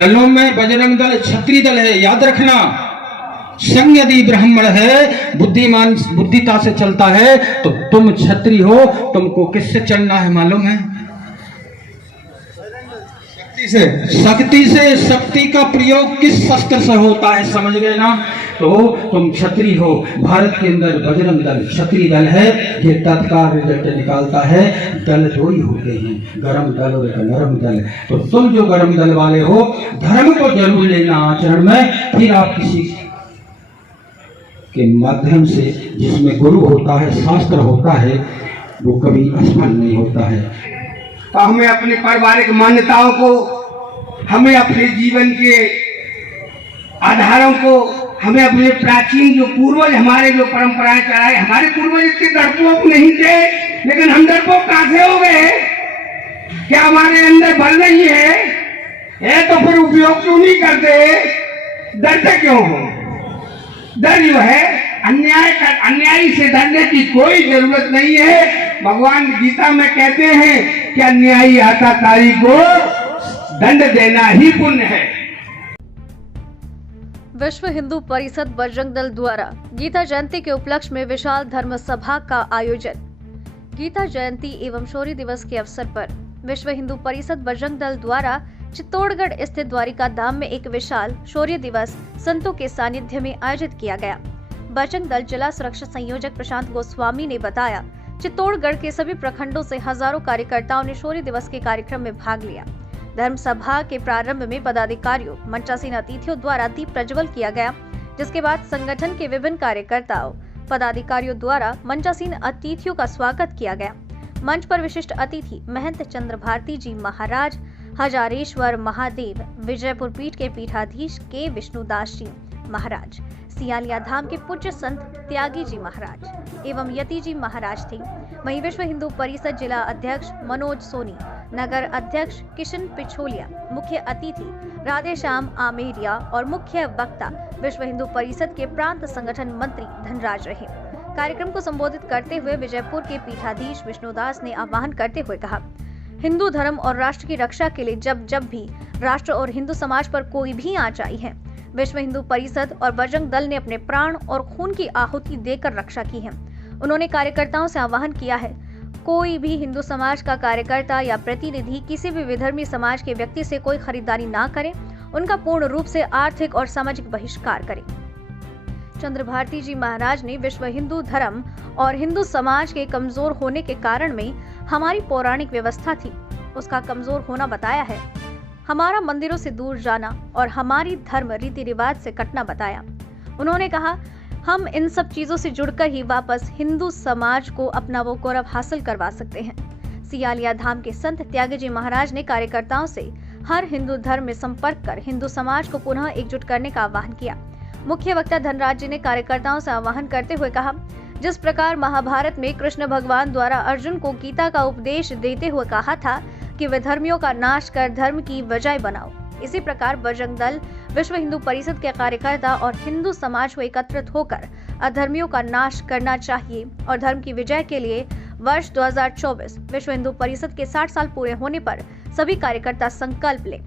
दलों में बजरंग दल क्षत्रिय दल है, याद रखना। संग यदि ब्राह्मण है, बुद्धिमान बुद्धिता से चलता है, तो तुम क्षत्रिय हो। तुमको किससे चलना है मालूम है? शक्ति से। शक्ति का प्रयोग किस शस्त्र से होता है समझ गए ना? तो तुम क्षत्रिय हो। भारत के अंदर बजरंग दल क्षत्रिय दल है। ये तत्काल रिजल्ट निकालता है। दल दो ही होते हैं, गरम दल और नरम दल। तो तुम जो गरम दल वाले हो, धर्म को जरूर लेना आचरण में। फिर आप किसी के माध्यम से, जिसमें गुरु होता है, शास्त्र होता है, वो कभी असफल नहीं होता है। तो हमें अपनी पारिवारिक मान्यताओं को, हमें अपने जीवन के आधारों को, हमें अपने प्राचीन जो पूर्वज हमारे जो परंपराएं चलाए, हमारे पूर्वज इतने डरपोक नहीं थे, लेकिन हम डरपोक कहां से हो गए? क्या हमारे अंदर बल नहीं है? तो फिर उपयोग क्यों नहीं करते? डरते क्यों हो? डर जो है अन्यायी से डरने की कोई जरूरत नहीं है। भगवान गीता में कहते हैं कि अन्यायी आताकारी को दंड देना ही पुण्य है। विश्व हिंदू परिषद बजरंग दल द्वारा गीता जयंती के उपलक्ष्य में विशाल धर्म सभा का आयोजन। गीता जयंती एवं शौर्य दिवस के अवसर पर विश्व हिंदू परिषद बजरंग दल द्वारा चित्तौड़गढ़ स्थित द्वारिका धाम में एक विशाल शौर्य दिवस संतों के सानिध्य में आयोजित किया गया। बजरंग दल जिला सुरक्षा संयोजक प्रशांत गोस्वामी ने बताया, चित्तौड़गढ़ के सभी प्रखंडों से हजारों कार्यकर्ताओं ने शौर्य दिवस के कार्यक्रम में भाग लिया। धर्म सभा के प्रारंभ में पदाधिकारियों, मंचासीन अतिथियों द्वारा दीप प्रज्वल किया गया, जिसके बाद संगठन के विभिन्न कार्यकर्ताओं, पदाधिकारियों द्वारा मंचासीन अतिथियों का स्वागत किया गया। मंच पर विशिष्ट अतिथि महंत चंद्र भारती जी महाराज, हजारेश्वर महादेव, विजयपुर पीठ के पीठाधीश के विष्णुदास जी महाराज, सियालिया धाम के पूज्य संत त्यागी जी महाराज एवं यति जी महाराज थे। वहीं विश्व हिंदू परिषद जिला अध्यक्ष मनोज सोनी, नगर अध्यक्ष किशन पिछोलिया, मुख्य अतिथि राधेश्याम आमेरिया और मुख्य वक्ता विश्व हिंदू परिषद के प्रांत संगठन मंत्री धनराज रहे। कार्यक्रम को संबोधित करते हुए विजयपुर के पीठाधीश विष्णुदास ने आह्वान करते हुए कहा, हिंदू धर्म और राष्ट्र की रक्षा के लिए जब जब भी राष्ट्र और हिंदू समाज पर कोई भी आंच आई है, विश्व हिंदू परिषद और बजरंग दल ने अपने प्राण और खून की आहुति देकर रक्षा की है। उन्होंने कार्यकर्ताओं से आह्वान किया है, कोई भी हिंदू समाज का कार्यकर्ता या प्रतिनिधि किसी भी विधर्मी समाज के व्यक्ति से कोई खरीदारी ना करे, उनका पूर्ण रूप से आर्थिक और सामाजिक बहिष्कार करे। चंद्र भारती जी महाराज ने विश्व हिंदू धर्म और हिंदू समाज के कमजोर होने के कारण में हमारी पौराणिक व्यवस्था थी, उसका कमजोर होना बताया है। हमारा मंदिरों से दूर जाना और हमारी धर्म रीति रिवाज से कटना बताया। उन्होंने कहा, हम इन सब चीजों से जुड़कर ही वापस हिंदू समाज को अपना वो गौरव हासिल करवा सकते हैं। सियालिया धाम के संत त्यागी जी महाराज ने कार्यकर्ताओं से हर हिंदू धर्म में संपर्क कर हिंदू समाज को पुनः एकजुट करने का आह्वान किया। मुख्य वक्ता धनराज जी ने कार्यकर्ताओं से आह्वान करते हुए कहा, जिस प्रकार महाभारत में कृष्ण भगवान द्वारा अर्जुन को गीता का उपदेश देते हुए कहा था कि विधर्मियों का नाश कर धर्म की विजय बनाओ, इसी प्रकार बजरंग दल, विश्व हिंदू परिषद के कार्यकर्ता और हिंदू समाज को एकत्रित होकर अधर्मियों का नाश करना चाहिए और धर्म की विजय के लिए वर्ष 2024 विश्व हिंदू परिषद के 60 साल पूरे होने पर सभी कार्यकर्ता संकल्प लें।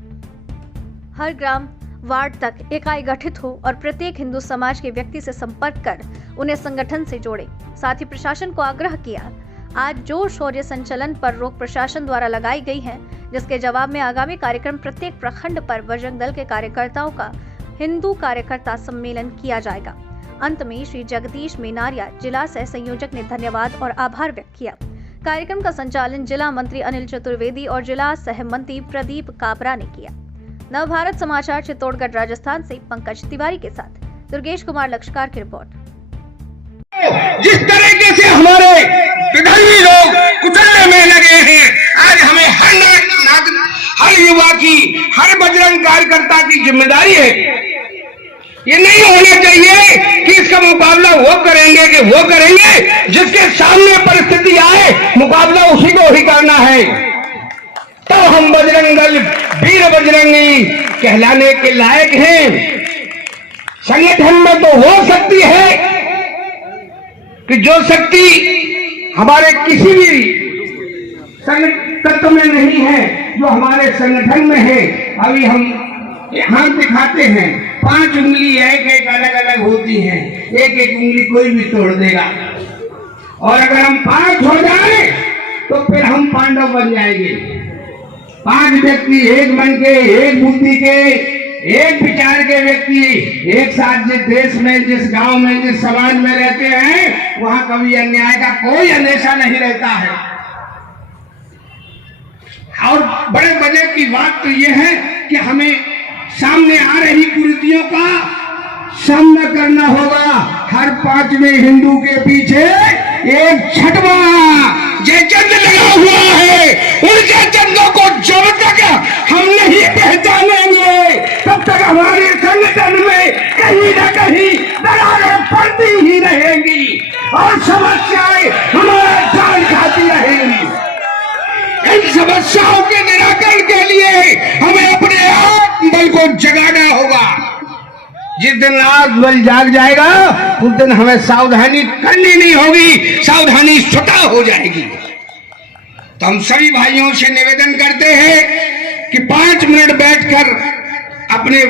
हर ग्राम वार्ड तक इकाई गठित हो और प्रत्येक हिंदू समाज के व्यक्ति से संपर्क कर उन्हें संगठन से जोड़े। साथ ही प्रशासन को आग्रह किया, आज जो शौर्य संचलन पर रोक प्रशासन द्वारा लगाई गई है, जिसके जवाब में आगामी कार्यक्रम प्रत्येक प्रखंड पर बजरंग दल के कार्यकर्ताओं का हिंदू कार्यकर्ता सम्मेलन किया जाएगा। अंत में श्री जगदीश मेनारिया जिला सह संयोजक ने धन्यवाद और आभार व्यक्त किया। कार्यक्रम का संचालन जिला मंत्री अनिल चतुर्वेदी और जिला सह मंत्री प्रदीप काबरा ने किया। नवभारत समाचार चित्तौड़गढ़ राजस्थान से पंकज तिवारी के साथ दुर्गेश कुमार लक्षकार की रिपोर्ट। जिस तरीके से हमारे विधर्मी लोग कुचलने में लगे हैं, आज हमें हर युवा की, हर बजरंग कार्यकर्ता की जिम्मेदारी है। ये नहीं होना चाहिए कि इसका मुकाबला वो करेंगे जिसके सामने परिस्थिति आए, मुकाबला उसी को ही करना है। तो हम बजरंग दल वीर बजरंगी कहलाने के लायक हैं। संगठन में तो वो शक्ति है कि जो शक्ति हमारे किसी भी तत्व में नहीं है, जो हमारे संगठन में है। अभी हम हाथ दिखाते हैं, 5 उंगली एक एक अलग अलग होती हैं, एक एक उंगली कोई भी तोड़ देगा। और अगर हम 5 हो जाए तो फिर हम पांडव बन जाएंगे। 5 व्यक्ति एक मन के, एक बुद्धि के, एक विचार के व्यक्ति एक साथ जिस देश में, जिस गांव में, जिस समाज में रहते हैं, वहां कभी अन्याय का कोई अंदेशा नहीं रहता है। और बड़े मजे की बात तो यह है कि हमें सामने आ रही कुरीतियों का सामना करना होगा। हर 5वें हिंदू के पीछे एक छठवा जो चंद लगा हुआ है, उनके चंदों को जब तक हम नहीं पहचानेंगे तब तक हमारे संगठन में कहीं न कहीं दरारें पड़ती ही रहेंगी और समस्याएं हमारा जान खाती रहेंगी। इन समस्याओं के निराकरण के लिए हमें अपने आत्मबल को जगाना होगा। जिस दिन आत्मबल जाग जाएगा उस दिन हमें सावधानी करनी नहीं होगी, सावधानी स्वतः हो जाएगी। तो हम सभी भाइयों से निवेदन करते हैं कि 5 मिनट बैठकर अपने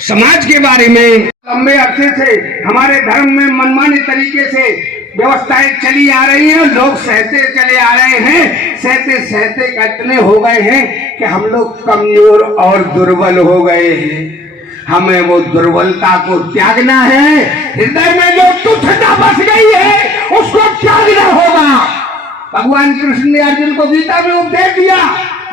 समाज के बारे में, लंबे अरसे से हमारे धर्म में मनमानी तरीके से व्यवस्थाएं चली आ रही हैं, लोग सहते चले आ रहे हैं, सहते सहते इतने हो गए हैं कि हम लोग कमजोर और दुर्बल हो गए हैं। हमें वो दुर्बलता को त्यागना है। हृदय में जो तुच्छता बस गई है उसको त्यागना होगा। भगवान कृष्ण ने अर्जुन को गीता में उपदेश दिया।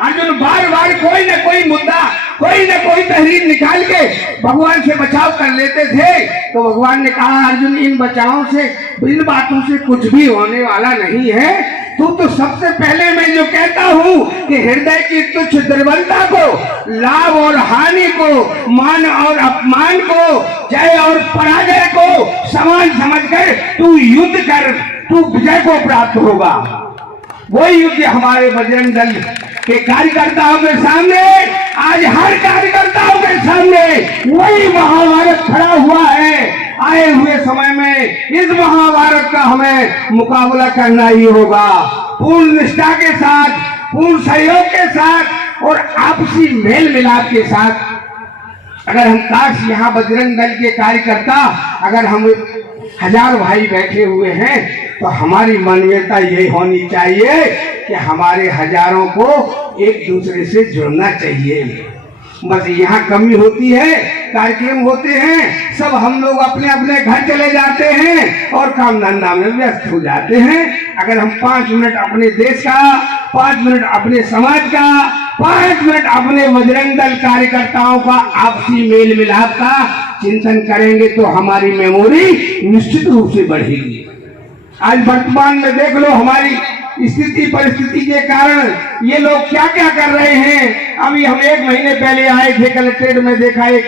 अर्जुन बार बार कोई न कोई मुद्दा, कोई न कोई तहरीर निकाल के भगवान से बचाव कर लेते थे। तो भगवान ने कहा, अर्जुन इन बचावों से, इन बातों से कुछ भी होने वाला नहीं है। तू तो सबसे पहले मैं जो कहता हूँ कि हृदय की तुच्छ दुर्बलता को, लाभ और हानि को, मान और अपमान को, जय और पराजय को समान समझकर तू युद्ध कर, तू विजय को प्राप्त होगा। वही युद्ध हमारे बजरंग दल के कार्यकर्ताओं के सामने, आज हर कार्यकर्ताओं के सामने वही महाभारत खड़ा हुआ है। आए हुए समय में इस महाभारत का हमें मुकाबला करना ही होगा, पूर्ण निष्ठा के साथ, पूर्ण सहयोग के साथ और आपसी मेल मिलाप के साथ। अगर हम काश यहाँ बजरंग दल के कार्यकर्ता, अगर हम 1000 भाई बैठे हुए हैं तो हमारी मानवीयता यही होनी चाहिए कि हमारे हजारों को एक दूसरे से जुड़ना चाहिए। बस यहाँ कमी होती है, कार्यक्रम होते हैं, सब हम लोग अपने अपने घर चले जाते हैं और काम धंधा में व्यस्त हो जाते हैं। अगर हम 5 मिनट अपने देश का, 5 मिनट अपने समाज का, 5 मिनट अपने बजरंग दल कार्यकर्ताओं का आपसी मेल मिलाप का चिंतन करेंगे तो हमारी मेमोरी निश्चित रूप से बढ़ेगी। आज वर्तमान में देख लो, हमारी स्थिति परिस्थिति के कारण ये लोग क्या क्या कर रहे हैं। अभी हम 1 महीने पहले आए थे, कलेक्ट्रेट में देखा एक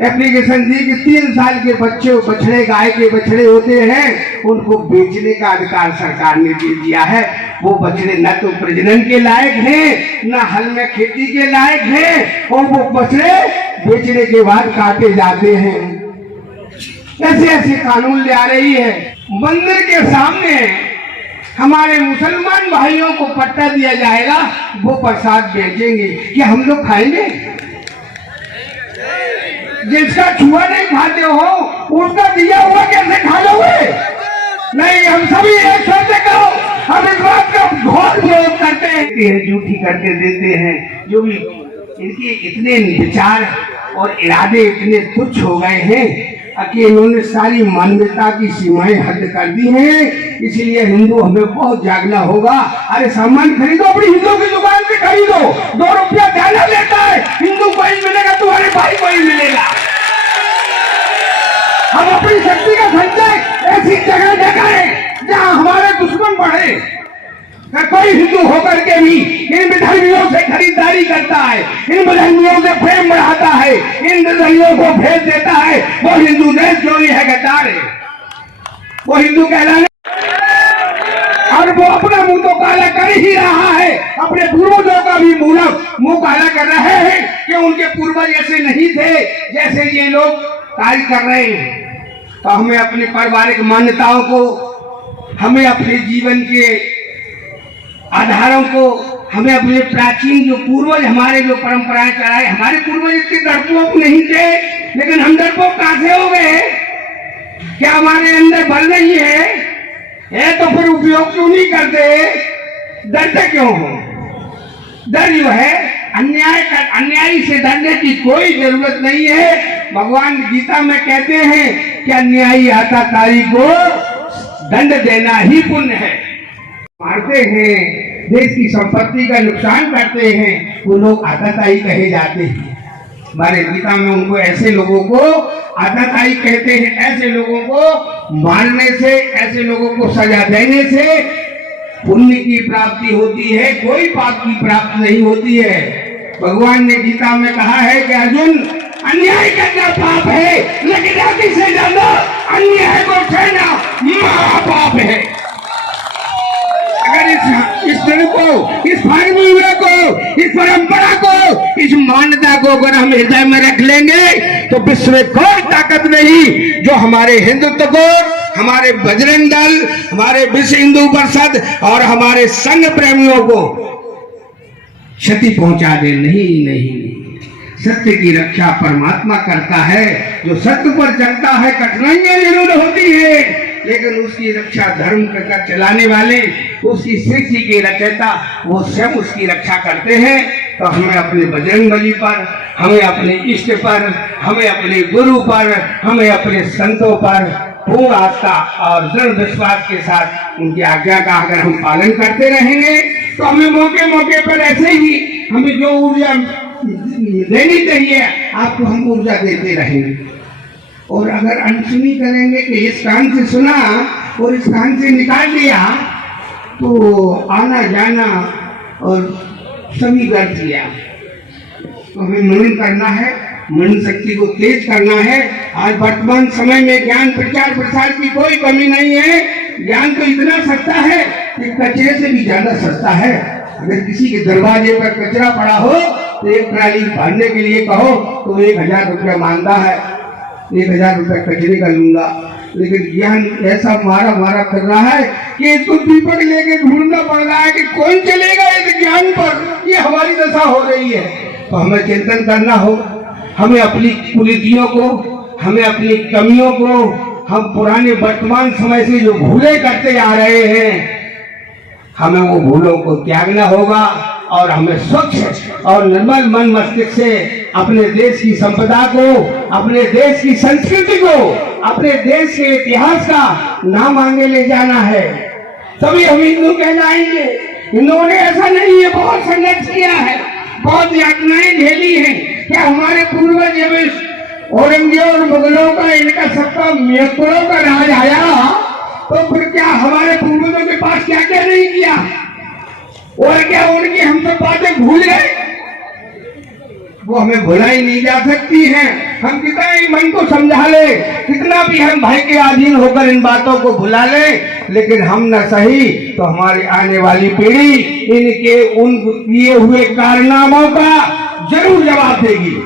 एप्लीकेशन दी कि 3 साल के बच्चे, बछड़े, गाय के बछड़े होते हैं, उनको बेचने का अधिकार सरकार ने दे दिया है। वो बछड़े न तो प्रजनन के लायक हैं, न हल में खेती के लायक हैं, और वो बछड़े बेचने के बाद काटे जाते हैं। ऐसे ऐसे कानून ले आ रही है। मंदिर के सामने हमारे मुसलमान भाइयों को पट्टा दिया जाएगा, वो प्रसाद बेचेंगे, क्या हम लोग खाएंगे? जिसका छुआ नहीं खाते हो उसका दिया हुआ कैसे खा लोगे? नहीं, हम सभी एक शब्द कहो, हम इस बात का घोर विरोध करते हैं। झूठी करके देते हैं, जो भी इनके इतने विचार और इरादे इतने तुच्छ हो गए हैं कि इन्होंने सारी मानवता की सीमाएं हद कर दी हैं। इसलिए हिंदू हमें बहुत जागना होगा। अरे सामान खरीदो, अपनी हिंदू की दुकान से खरीदो, 2 रुपया ज्यादा लेता है, हिंदू को ही मिलेगा, तुम्हारे भाई को ही मिलेगा। हम अपनी शक्ति का संचय ऐसी जगह जगह जहाँ हमारे दुश्मन बढ़े। कोई हिंदू होकर के भी इन विधर्मियों से खरीदारी करता है, इन विधर्मियों से प्रेम बढ़ाता है, इन विधर्मियों को भेज देता है, वो हिंदू देशद्रोही है, गद्दार है, वो हिंदू कहलाने। और वो अपना मुंह तो काला कर ही रहा है, अपने पूर्वजों का भी मुंह काला कर रहे हैं कि उनके पूर्वज ऐसे नहीं थे जैसे ये लोग कार्य कर रहे हैं। तो हमें अपनी पारिवारिक मान्यताओं को, हमें अपने जीवन के आधारों को हमें अपने प्राचीन जो पूर्वज हमारे जो परंपराएं चलाए, हमारे पूर्वज इतने डरपोक नहीं थे, लेकिन हम डरपोक कहां से हो गए? क्या हमारे अंदर बल नहीं है तो फिर उपयोग क्यों नहीं करते? डरते क्यों हो? डर जो है अन्यायी से डरने की कोई जरूरत नहीं है। भगवान गीता में कहते हैं कि अन्यायी आताकारी को दंड देना ही पुण्य है। मारते हैं, देश की संपत्ति का नुकसान करते हैं, वो लोग आताताई कहे जाते हैं। हमारे गीता में उनको ऐसे लोगों को आताताई कहते हैं। ऐसे लोगों को मारने से, ऐसे लोगों को सजा देने से पुण्य की प्राप्ति होती है, कोई पाप की प्राप्ति नहीं होती है। भगवान ने गीता में कहा है कि अर्जुन, अन्याय करना पाप है, लेकिन अति से ज्यादा अन्याय को सहना महापाप है। अगर इस दिन को, इस फार्मूले को, इस परंपरा को, इस मान्यता को अगर हम हृदय में रख लेंगे तो विश्व में कोई ताकत नहीं जो हमारे हिंदुत्व को, हमारे बजरंग दल, हमारे विश्व हिंदू परिषद और हमारे संघ प्रेमियों को क्षति पहुंचा दे। नहीं, सत्य की रक्षा परमात्मा करता है। जो सत्य पर चलता है, कठिनाइयां जरूर होती है, लेकिन उसकी रक्षा धर्म का चलाने वाले, उसकी सृष्टि के रचयिता, वो स्वयं उसकी रक्षा करते हैं। तो हमें अपने बजरंगबली पर, हमें अपने इष्ट पर, हमें अपने गुरु पर, हमें अपने संतों पर पूर्ण आस्था और दृढ़ विश्वास के साथ उनकी आज्ञा का अगर हम पालन करते रहेंगे तो हमें मौके मौके पर ऐसे ही हमें जो ऊर्जा देनी चाहिए आपको हम ऊर्जा देते रहेंगे। और अगर अनसुनी करेंगे कि इस कान से सुना और इस कान से निकाल दिया तो आना जाना और सभी व्यर्थ किया। तो हमें मनन करना है, मन शक्ति को तेज करना है। आज वर्तमान समय में ज्ञान प्रचार प्रसार की कोई कमी नहीं है। ज्ञान तो इतना सस्ता है कि कचरे से भी ज्यादा सस्ता है। अगर किसी के दरवाजे पर कचरा पड़ा हो तो एक ट्राली भरने के लिए कहो तो 1000 रुपया मांगता है। 1000 रुपया कचरे का लूंगा, लेकिन ज्ञान ऐसा मारा कर रहा है कि इसको दीपक लेके ढूंढना पड़ रहा है कि कौन चलेगा इस ज्ञान पर। ये हमारी दशा हो रही है। तो हमें चिंतन करना हो, हमें अपनी कुरीतियों को, हमें अपनी कमियों को, हम पुराने वर्तमान समय से जो भूले करते आ रहे हैं, हमें वो भूलों को त्यागना होगा और हमें स्वच्छ और निर्मल मन मस्तिष्क से अपने देश की संपदा को, अपने देश की संस्कृति को, अपने देश के इतिहास का नाम आगे ले जाना है। तभी हम हिंदू कहलाएंगे। हिंदुओं ने ऐसा नहीं है, बहुत संघर्ष किया है, बहुत यातनाएं झेली हैं। क्या हमारे पूर्वज औरंगजेब और मुगलों का, इनका सबका मियापुरों का राज आया तो फिर क्या हमारे पूर्वजों के पास क्या क्या नहीं किया, और क्या उनकी हम सब बातें भूल गए? वो हमें भुलाई नहीं जा सकती हैं। हम कितना ही मन को समझा ले, कितना भी हम भय के अधीन होकर इन बातों को भुला ले, लेकिन हम न सही तो हमारी आने वाली पीढ़ी इनके उन किए हुए कारनामों का जरूर जवाब देगी।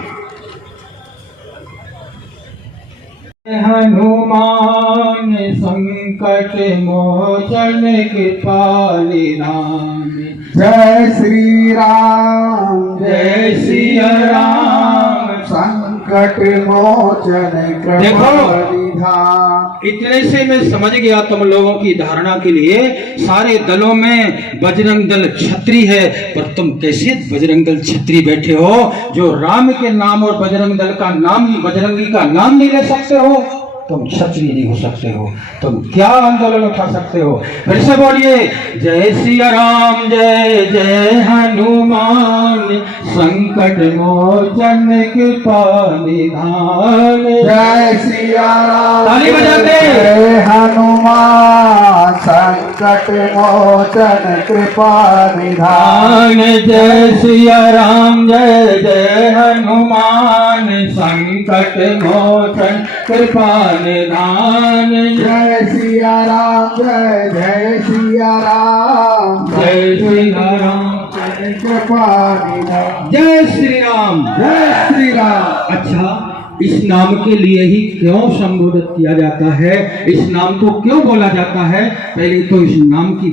हनुमान संकट मोचन कृपा निधान। जय श्री राम, जय सिया राम। संकट मोचन कृपा निधान। इतने से मैं समझ गया तुम लोगों की धारणा के लिए। सारे दलों में बजरंग दल छत्री है, पर तुम कैसे बजरंग दल छत्री बैठे हो जो राम के नाम और बजरंग दल का नाम ही, बजरंगी का नाम नहीं ले सकते हो? तुम क्षत्रिय नहीं हो सकते हो, तुम क्या आंदोलन उठा सकते हो? फिर से बोलिए, जय सिया राम, जय जय हनुमान, संकट मोचन कृपा निधान। जय सिया राम, ताली बजाते। जय हनुमान, संकट मोचन कृपा निधान। जय सिया राम, जय जय हनुमान, संकट मोचन कृपा निधान। जय सिया राम, जय जय सिया राम, जय सिया राम, जय कृपा निधान। जय श्री राम, जय श्री राम। अच्छा, इस नाम के लिए ही क्यों संबोधित किया जाता है? इस नाम को क्यों बोला जाता है? पहले तो इस नाम की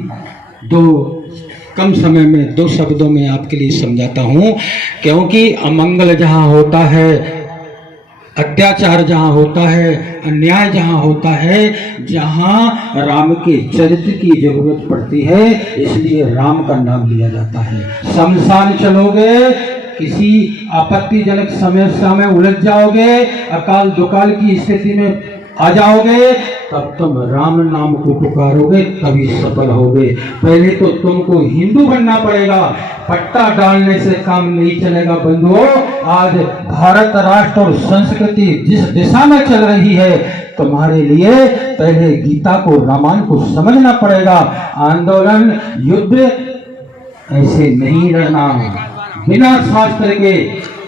दो कम समय में 2 शब्दों में आपके लिए समझाता हूँ, क्योंकि अमंगल जहाँ होता है, अत्याचार जहाँ होता है, अन्याय जहाँ होता है, जहाँ राम के चरित्र की जरूरत पड़ती है, इसलिए राम का नाम लिया जाता है। शमशान चलोगे, किसी आपत्तिजनक समस्या में उलझ जाओगे, अकाल दुकाल की स्थिति में आ जाओगे, तब तुम राम नाम को पुकारोगे, तभी सफल होगे। पहले तो तुमको हिंदू बनना पड़ेगा, पट्टा डालने से काम नहीं चलेगा बंधुओं। आज भारत राष्ट्र और संस्कृति जिस दिशा में चल रही है, तुम्हारे लिए पहले गीता को, रामायण को समझना पड़ेगा। आंदोलन, युद्ध ऐसे नहीं रहना, बिना शास्त्र के,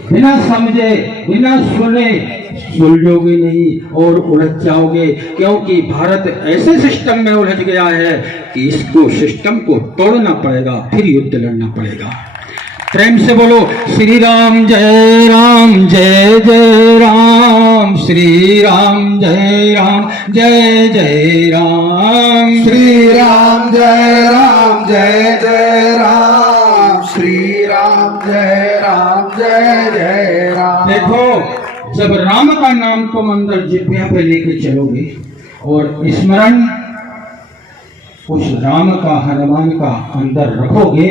बिना समझे, बिना सुने सुलझोगे नहीं और उलझ जाओगे, क्योंकि भारत ऐसे सिस्टम में उलझ गया है कि इसको, सिस्टम को तोड़ना पड़ेगा, फिर युद्ध लड़ना पड़ेगा। प्रेम से बोलो श्री राम जय राम, जय जय राम, श्री राम जय राम, जय जय राम, श्री राम जय राम, जय जय राम, श्री राम जय राम, जय जय राम। देखो, जब राम का नाम तुम अंदर जिह्वा पे लेके चलोगे और स्मरण उस राम का, हनुमान का अंदर रखोगे,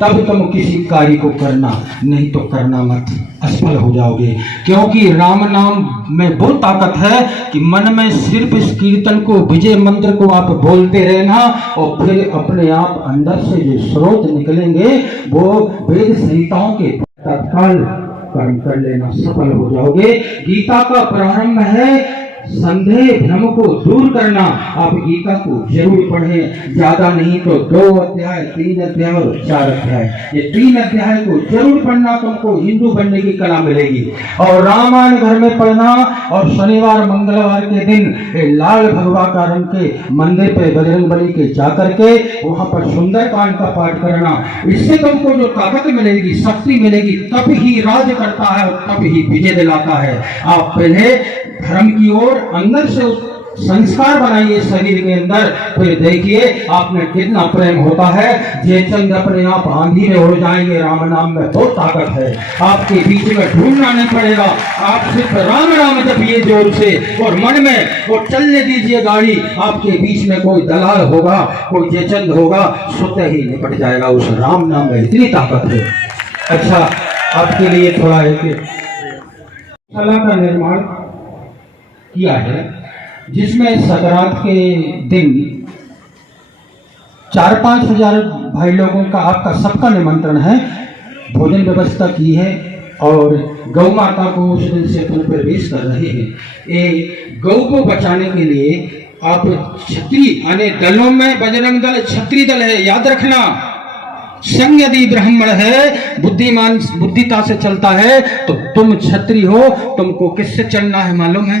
तब तुम किसी कार्य को करना, नहीं तो करना मत, असफल हो जाओगे। क्योंकि राम नाम में वो ताकत है कि मन में सिर्फ इस कीर्तन को, विजय मंत्र को आप बोलते रहना, और फिर अपने आप अंदर से जो स्रोत निकलेंगे वो वेद संहिताओं के तत्काल कर्म कर लेना, सफल हो जाओगे। गीता का प्रारंभ है संदेह भ्रम को दूर करना। आप गीता को जरूर पढ़ें, ज्यादा नहीं तो 2 अध्याय, 3 अध्याय और 4 अध्याय, ये 3 अध्याय को जरूर पढ़ना, तुमको हिंदू बनने की कला मिलेगी। और रामायण घर में पढ़ना, और शनिवार मंगलवार के दिन लाल भगवा का रंग के मंदिर पे बजरंगबली के जाकर के वहां पर सुंदरकांड का पाठ करना। इससे तुमको जो ताकत मिलेगी, शक्ति मिलेगी, तब ही राज करता है और तब ही विजय दिलाता है। आप पहले धर्म की ओर अंदर से संस्कार बनाइए शरीर के अंदर, फिर देखिए आप में कितना प्रेम होता है। जयचंद अपने आप आंधी में उड़ जाएंगे। राम नाम में बहुत ताकत है, आपके बीच में ढूंढना नहीं पड़ेगा। आप सिर्फ राम राम जपिए जोर से और मन में, और चलने दीजिए गाड़ी। आपके बीच में कोई दलाल होगा, कोई जयचंद होगा, स्वतः ही निपट जाएगा। उस राम नाम में इतनी ताकत है। अच्छा, आपके लिए थोड़ा एक कला का निर्माण किया है, जिसमें सकरात के दिन 4-5 हजार भाई लोगों का, आपका सबका निमंत्रण है। भोजन व्यवस्था की है और गौ माता को उस दिन से अपन प्रवेश कर रहे हैं। ये गौ को बचाने के लिए आप छत्री, यानी दलों में बजरंग दल छत्री दल है, याद रखना। संग यदि ब्राह्मण है, बुद्धिमान, बुद्धिता से चलता है, तो तुम छत्री हो। तुमको किससे चलना है मालूम है?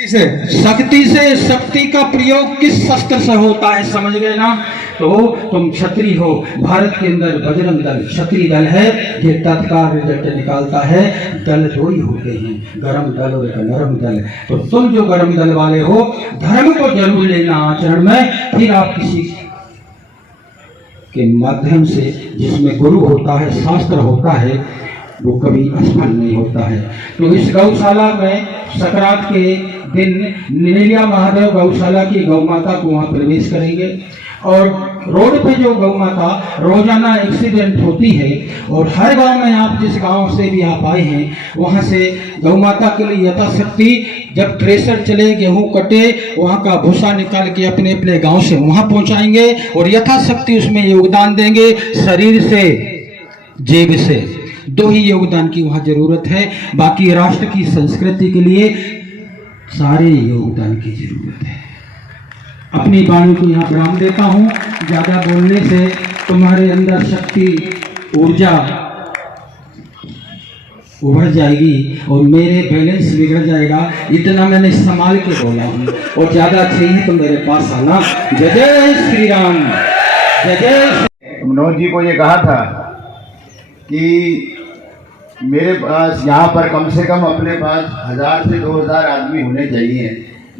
शक्ति से। शक्ति का प्रयोग किस शस्त्र से होता है, समझ गए ना? तो तुम क्षत्रिय हो। भारत के अंदर बजरंग दल क्षत्रिय दल है, ये तत्काल रिजल्ट निकालता है। दल 2 ही होते हैं, गरम दल और एक नरम दल। तो तुम जो गरम दल वाले हो, धर्म को जरूर लेना आचरण में, फिर आप किसी के माध्यम से, जिसमें गुरु होता है, शास्त्र होता है, वो कभी असफल नहीं होता है। तो इस गौशाला में सकरात के दिन नीलिया महादेव गौशाला की गौ माता को वहाँ प्रवेश करेंगे। और रोड पे जो गौ माता रोजाना एक्सीडेंट होती है, और हर गांव में, आप जिस गांव से भी आप आए हैं, वहां से गौ माता के लिए यथाशक्ति, जब थ्रेसर चले, गेहूं कटे, वहां का भूसा निकाल के अपने अपने गांव से वहां पहुंचाएंगे और यथाशक्ति उसमें योगदान देंगे। शरीर से, जेब से, 2 ही योगदान की वहां जरूरत है। बाकी राष्ट्र की संस्कृति के लिए सारे योगदान की जरूरत है। अपनी वाणी को यहाँ विराम देता हूँ। ज्यादा बोलने से तुम्हारे अंदर शक्ति, ऊर्जा उभर जाएगी और मेरे बैलेंस बिगड़ जाएगा। इतना मैंने संभाल के बोला हूँ, और ज्यादा चाहिए तो मेरे पास आना। जय जय श्री राम, जय जय। मनोज जी को ये कहा था कि मेरे पास यहाँ पर कम से कम अपने पास 1000 से 2000 आदमी होने चाहिए,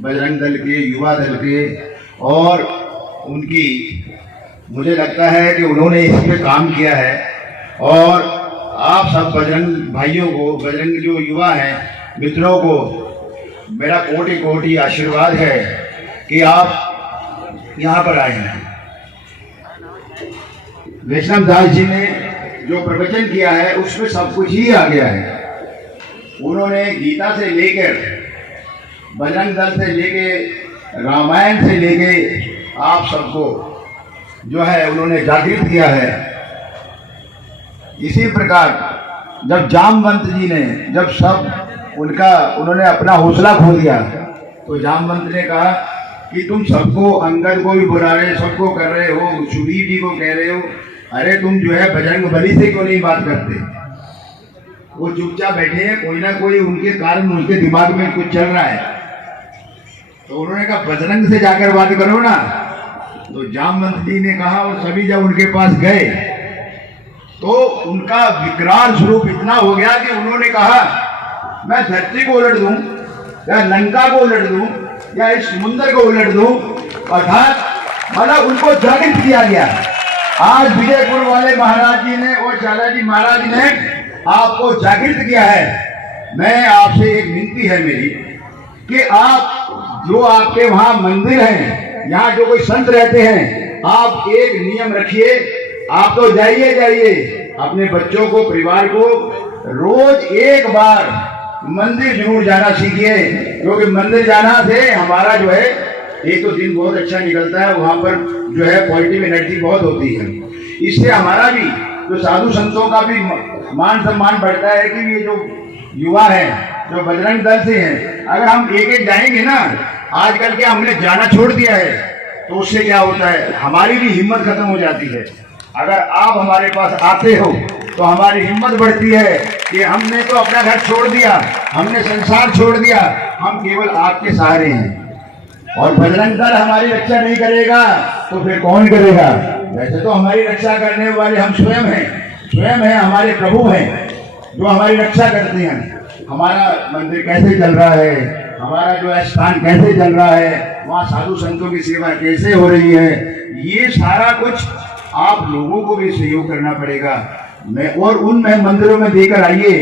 बजरंग दल के, युवा दल के, और उनकी मुझे लगता है कि उन्होंने इस पे काम किया है। और आप सब बजरंग भाइयों को, बजरंग जो युवा हैं मित्रों को मेरा कोटि कोटि आशीर्वाद है कि आप यहाँ पर आए हैं। वैष्णव दास जी ने जो प्रवचन किया है उसमें सब कुछ ही आ गया है। उन्होंने गीता से लेकर, बजरंग दल से लेकर, रामायण से लेकर आप सबको जो है उन्होंने जागृत किया है। इसी प्रकार जब जामवंत जी ने, जब सब उन्होंने अपना हौसला खो दिया तो जामवंत ने कहा कि तुम सबको, अंगद को भी बुला रहे, सबको कर रहे हो, सुग्रीव जी को कह रहे हो, अरे तुम जो है बजरंग बली से क्यों नहीं बात करते? वो चुपचाप बैठे हैं, कोई ना कोई उनके कारण उनके दिमाग में कुछ चल रहा है। तो उन्होंने कहा बजरंग से जाकर बात करो ना। तो जामवंत जी ने कहा, और सभी जब उनके पास गए तो उनका विकराल स्वरूप इतना हो गया कि उन्होंने कहा मैं धरती को उलट दूं, या लंका को उलट दूं, या इस समुद्र को उलट दूं। अर्थात मतलब उनको जागृत किया गया। आज विजयपुर वाले महाराज जी ने और चालाजी महाराज ने आपको जागृत किया है। मैं आपसे एक विनती है मेरी कि आप जो आपके वहां मंदिर हैं, यहाँ जो कोई संत रहते हैं, आप एक नियम रखिए। आप तो जाइए अपने बच्चों को, परिवार को रोज एक बार मंदिर जरूर जाना सीखिए, क्योंकि मंदिर जाना से हमारा जो है एक तो दिन बहुत अच्छा निकलता है, वहां पर जो है पॉजिटिव एनर्जी बहुत होती है। इससे हमारा भी जो साधु संतों का भी मान सम्मान बढ़ता है कि ये जो युवा है, जो बजरंग दल से हैं, अगर हम एक एक जाएंगे ना, आजकल क्या हमने जाना छोड़ दिया है, तो उससे क्या होता है, हमारी भी हिम्मत खत्म हो जाती है। अगर आप हमारे पास आते हो तो हमारी हिम्मत बढ़ती है कि हमने तो अपना घर छोड़ दिया, हमने संसार छोड़ दिया, हम केवल आपके सहारे हैं। और बजरंग दल हमारी रक्षा नहीं करेगा तो फिर कौन करेगा? वैसे तो हमारी रक्षा करने वाले हम स्वयं हैं, हमारे प्रभु हैं जो हमारी रक्षा करते हैं। हमारा मंदिर कैसे चल रहा है, हमारा जो है स्थान कैसे चल रहा है, वहाँ साधु संतों की सेवा कैसे हो रही है, ये सारा कुछ आप लोगों को भी सहयोग करना पड़ेगा। और उन मंदिरों में देकर आइए,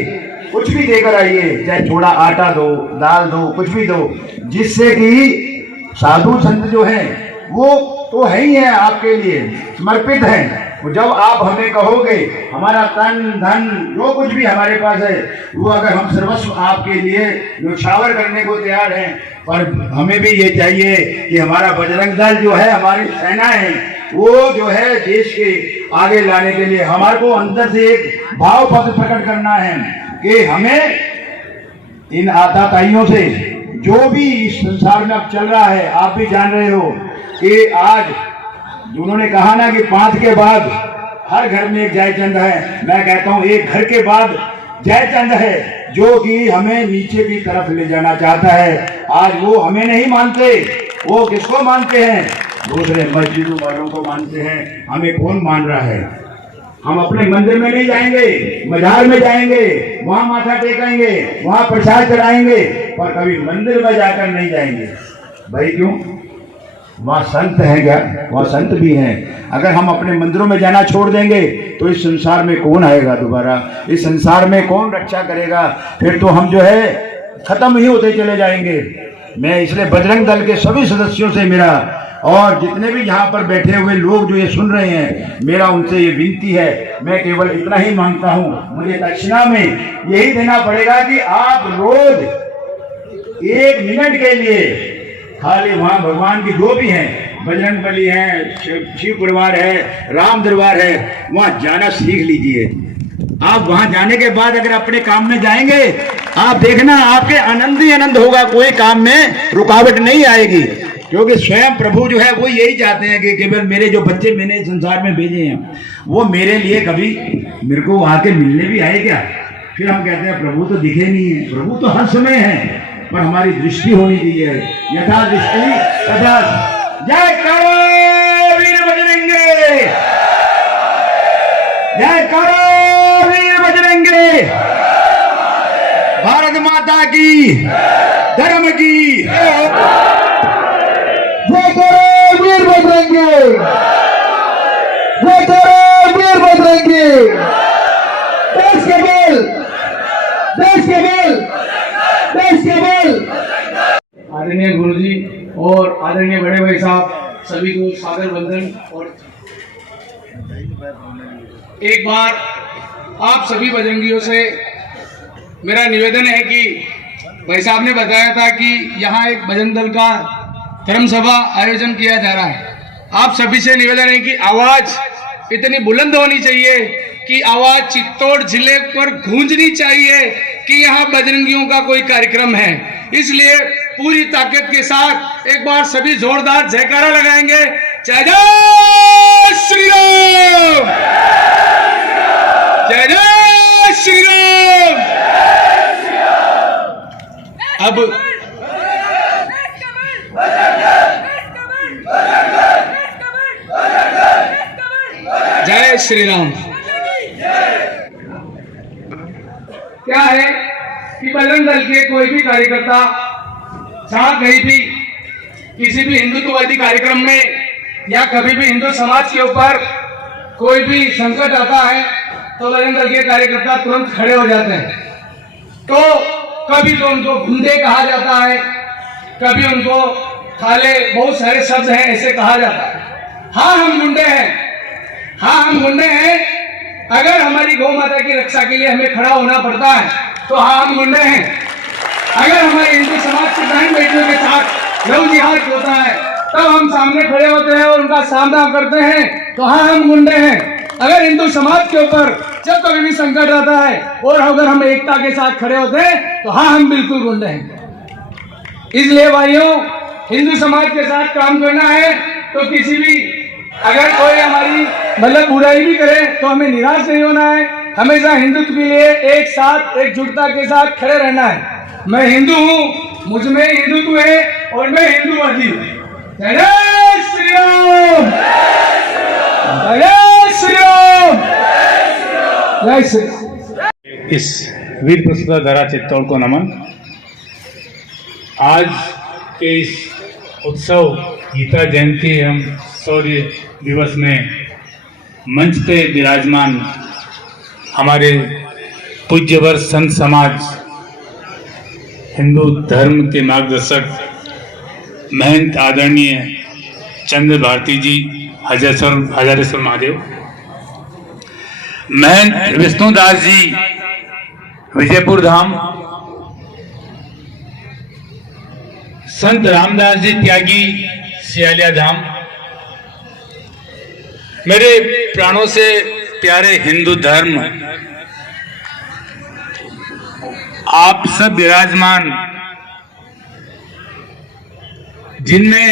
कुछ भी देकर आइए, चाहे थोड़ा आटा दो, दाल दो, कुछ भी दो, जिससे कि साधु संत जो हैं वो तो है ही है, आपके लिए समर्पित हैं। जब आप हमें कहोगे हमारा तन धन जो कुछ भी हमारे पास है वो अगर हम सर्वस्व आपके लिए न्यौछावर करने को तैयार हैं, पर हमें भी ये चाहिए कि हमारा बजरंग दल जो है, हमारी सेना है, वो जो है देश के आगे लाने के लिए हमारे को अंदर से एक भाव पत्र प्रकट करना है कि हमें इन आताताइयों से जो भी इस संसार में अब चल रहा है, आप भी जान रहे हो कि आज उन्होंने कहा ना कि 5 के बाद हर घर में एक जयचंद है। मैं कहता हूं एक घर के बाद जयचंद है जो कि हमें नीचे की तरफ ले जाना चाहता है। आज वो हमें नहीं मानते, वो किसको मानते हैं? दूसरे मस्जिदों वालों को मानते हैं। हमें कौन मान रहा है? हम अपने मंदिर में नहीं जाएंगे, मजार में जाएंगे, वहां माथा टेकेंगे, वहां प्रसाद चढ़ाएंगे, पर कभी मंदिर में जाकर नहीं जाएंगे। भाई क्यों? वहाँ संत हैं क्या? वहाँ संत भी हैं। अगर हम अपने मंदिरों में जाना छोड़ देंगे तो इस संसार में कौन आएगा दोबारा? इस संसार में कौन रक्षा करेगा? फिर तो हम जो है खत्म ही होते चले जाएंगे। मैं इसलिए बजरंग दल के सभी सदस्यों से मेरा, और जितने भी यहाँ पर बैठे हुए लोग जो ये सुन रहे हैं, मेरा उनसे ये विनती है, मैं केवल इतना ही मांगता हूँ, मुझे दक्षिणा में यही देना पड़ेगा कि आप रोज 1 मिनट के लिए खाली वहाँ भगवान की जो भी हैं, बजरंग बली है, शिव परिवार है, राम दरबार है, वहाँ जाना सीख लीजिए। आप वहाँ जाने के बाद अगर अपने काम में जाएंगे, आप देखना आपके आनंद ही आनंद होगा, कोई काम में रुकावट नहीं आएगी। क्योंकि स्वयं प्रभु जो है वो यही चाहते हैं कि केवल मेरे जो बच्चे मैंने संसार में भेजे हैं वो मेरे लिए कभी मेरे को आके मिलने भी आए क्या? फिर हम कहते हैं प्रभु तो दिखे नहीं है। प्रभु तो हर समय है, पर हमारी दृष्टि होनी चाहिए, यथा दृष्टि तथा। जय करो वीर बजरंगे, जय करो वीर बजरंगे, भारत माता की, धर्म की। जय करो वीर बजरंगे, बढ़ेंगे। देश के बोल, देश के बोल, देश के बोल। आदरणीय गुरुजी और आदरणीय बड़े भाई साहब सभी को सादर वंदन। और एक बार आप सभी बजरंगियों से मेरा निवेदन है कि भाई साहब ने बताया था कि यहाँ एक बजरंग दल का धर्म सभा आयोजन किया जा रहा है। आप सभी से निवेदन है कि आवाज इतनी बुलंद होनी चाहिए कि आवाज चित्तौड़ जिले पर गूंजनी चाहिए कि यहाँ बजरंगियों का कोई कार्यक्रम है। इसलिए पूरी ताकत के साथ एक बार सभी जोरदार जयकारा लगाएंगे। जय जय श्री राम, जय जय श्री राम। अब जय श्री राम। क्या है कि बजरंग दल के कोई भी कार्यकर्ता जहां कहीं भी किसी भी हिंदुत्ववादी कार्यक्रम में या कभी भी हिंदू समाज के ऊपर कोई भी संकट आता है तो बजरंग दल के कार्यकर्ता तुरंत खड़े हो जाते हैं। तो कभी तो उनको गुंडे कहा जाता है, कभी उनको काले, बहुत सारे शब्द हैं ऐसे कहा जाता है। हाँ हम गुंडे हैं, हाँ हम गुंडे हैं। अगर हमारी गौ माता की रक्षा के लिए हमें खड़ा होना पड़ता है तो हाँ हम गुंडे हैं। अगर हमारे हिंदू समाज के बहन बेटियों के साथ लव जिहाद होता है तब हम सामने खड़े होते हैं और उनका सामना करते हैं तो हाँ हम गुंडे हैं। अगर हिंदू समाज के ऊपर जब कभी भी संकट आता है और अगर हम एकता के साथ खड़े होते हैं तो हाँ हम बिल्कुल गुंडे हैं। इसलिए भाइयों, हिंदू समाज के साथ काम करना है तो किसी भी अगर कोई हमारी मतलब बुराई भी करे तो हमें निराश नहीं होना है। हमेशा हिंदुत्व के लिए एक साथ एकजुटता के साथ खड़े रहना है। मैं हिंदू हूँ, मुझ में हिंदुत्व है और मैं हिंदूवादी हूँ। जय जय श्री राम, जय श्री राम, जय श्री राम। इस वीर प्रसिद्ध धरा चित्तौड़ को नमन। आज के इस उत्सव गीता जयंती एवं शौर्य दिवस में मंच पे विराजमान हमारे पूज्यवर संत समाज, हिंदू धर्म के मार्गदर्शक महंत आदरणीय चंद्र भारती जी हजारेश्वर महादेव, महंत विष्णुदास जी विजयपुर धाम, संत रामदास जी त्यागी सियालिया धाम, मेरे प्राणों से प्यारे हिंदू धर्म, आप सब विराजमान जिनमें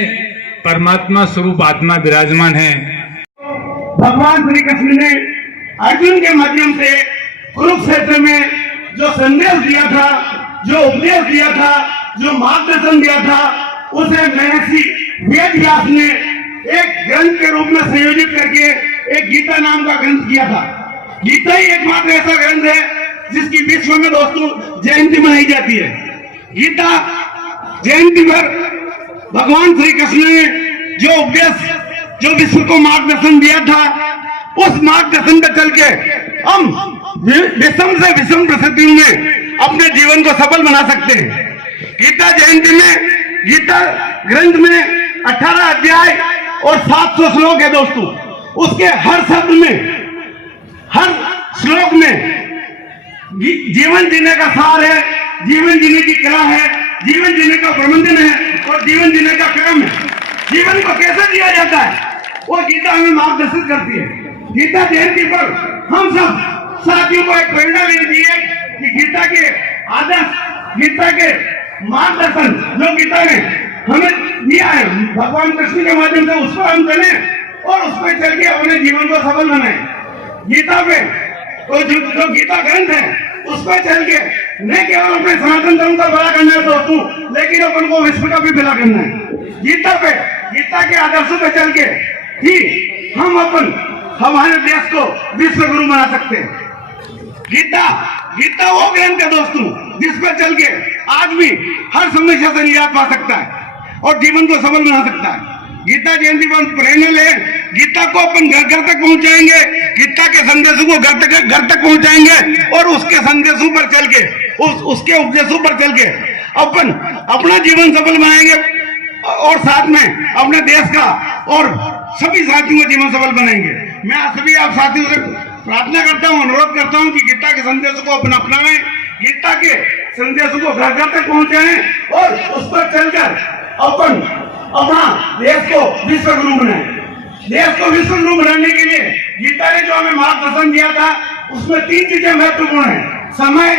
परमात्मा स्वरूप आत्मा विराजमान है। भगवान श्री कृष्ण ने अर्जुन के माध्यम से कुरुक्षेत्र में जो संदेश दिया था, जो उपदेश दिया था, जो मार्गदर्शन दिया था, उसे महर्षि वेद व्यास ने एक ग्रंथ के रूप में संयोजित करके एक गीता नाम का ग्रंथ किया था। गीता ही एकमात्र ऐसा ग्रंथ है जिसकी विश्व में दोस्तों जयंती मनाई जाती है। गीता जयंती पर भगवान श्री कृष्ण ने जो उपदेश, जो विश्व को मार्गदर्शन दिया था, उस मार्गदर्शन पर चल के हम विषम से विषम परिस्थितियों में अपने जीवन को सफल बना सकते हैं। गीता जयंती में, गीता ग्रंथ में 18 अध्याय और 700 श्लोक है दोस्तों। उसके हर शब्द में, हर श्लोक में जीवन जीने का सार है, जीवन जीने की कला है, जीवन जीने का प्रबंधन है और जीवन जीने का क्रम है। जीवन को कैसे जिया जाता है वो गीता हमें मार्गदर्शित करती है। गीता जयंती पर हम सब साथियों को एक प्रेरणा लेनी चाहिए कि गीता के आदर्श, गीता के मार्गदर्शन जो गीता ने हमें दिया है भगवान कृष्ण के माध्यम से, उस पर हम चलें और उस पर चल के अपने जीवन को सफल बनाएं। गीता पे तो जो गीता ग्रंथ है उस पर चल के न केवल अपने सनातन धर्म का भला करना है दोस्तों, लेकिन अपन को विश्व का भी भला करना है। गीता पे, गीता के आदर्शों पे चल के ही हम हमारे देश को विश्व गुरु बना सकते हैं। गीता वो ग्रंथ है दोस्तों जिस पर चल के आदमी हर समस्या से निजात पा सकता है और जीवन को सफल बना सकता है। गीता जयंती पर प्रेरणा ले, गीता को अपन घर घर तक पहुंचाएंगे, गीता के संदेशों को घर तक पहुंचाएंगे और उसके संदेशों पर चल के, उसके उपदेशों पर चल के अपन अपना जीवन सफल बनाएंगे और साथ में अपने देश का और सभी साथियों का जीवन सफल बनाएंगे। मैं सभी आप साथियों से प्रार्थना करता हूं, अनुरोध करता हूं कि गीता के संदेशों को अपन अपनाएं, गीता के संदेशों को घर घर तक पहुंचाएं और उस पर चलकर अपन अपना देश को विश्व गुरु बनाएं। देश को विश्व गुरु बनाने के लिए गीता ने जो हमें मार्गदर्शन दिया था उसमें 3 चीजें महत्वपूर्ण है: समय,